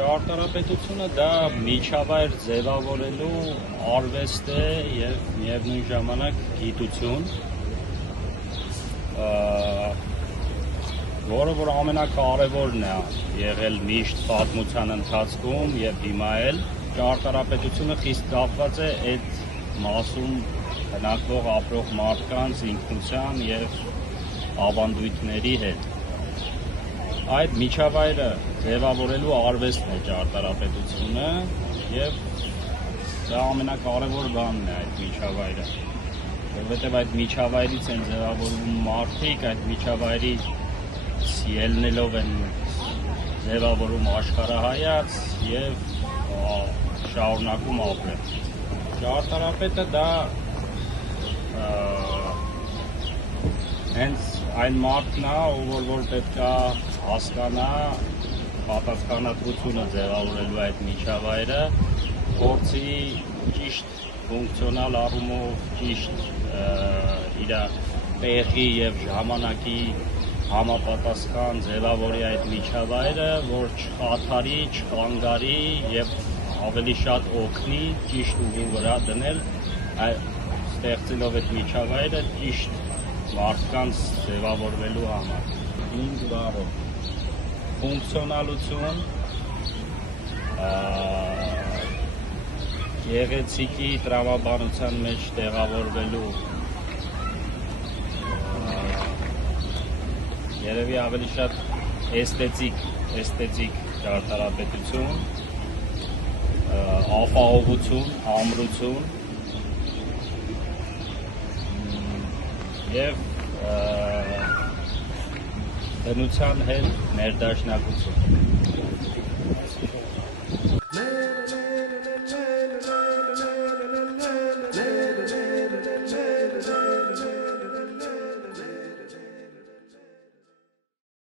Ճարտարապետությունը դա միջավայր ձևավորելու արվեստ է և միևնույն ժամանակ գիտություն, որը որ ամենակարևորն է եղել միշտ պատմության ընթացքում և հիմա էլ ճարտարապետությունը խիստ կապված է այդ մասում բնակվող ապրող մարդկանց ինքնության և ավանդույթների հետ։ Այդ միջավայրը ձևավորելու արվեստն է ճարտարապետությունը և դա ամենակարևոր բանն է այդ միջավայրը, որովհետև այդ միջավայրից են ձևավորվում մարդիկ, այդ միջավայրից ելնելով են ձևավորում աշխարհայաց և շարունակում ապրել։ Ճարտարապետը դա հենց այն մարդն է, որ պետք է հասկանա պատասխանատվությունը ձևավորելու այդ միջավայրը, փորձի ճիշտ ֆունկցիոնալ առումով ճիշտ իր տեղի և ժամանակի համապատասխան ձևավորի այդ միջավայրը, որ չխաթարի, չխանգարի և ավելի շատ օգնի ճիշտ ուղու վրա դնել, ստեղծելով այդ միջավայրը ճիշտ մարդկանց ձևավորվելու համար։ 5 բառով ֆունկցիոնալություն, գեղեցիկի տրամաբանության մեջ տեղավորվելու երևի ավելի շատ էսթետիկ ճարտարապետություն, ապահովություն, ամրություն և բնության հետ ներդաշնակություն։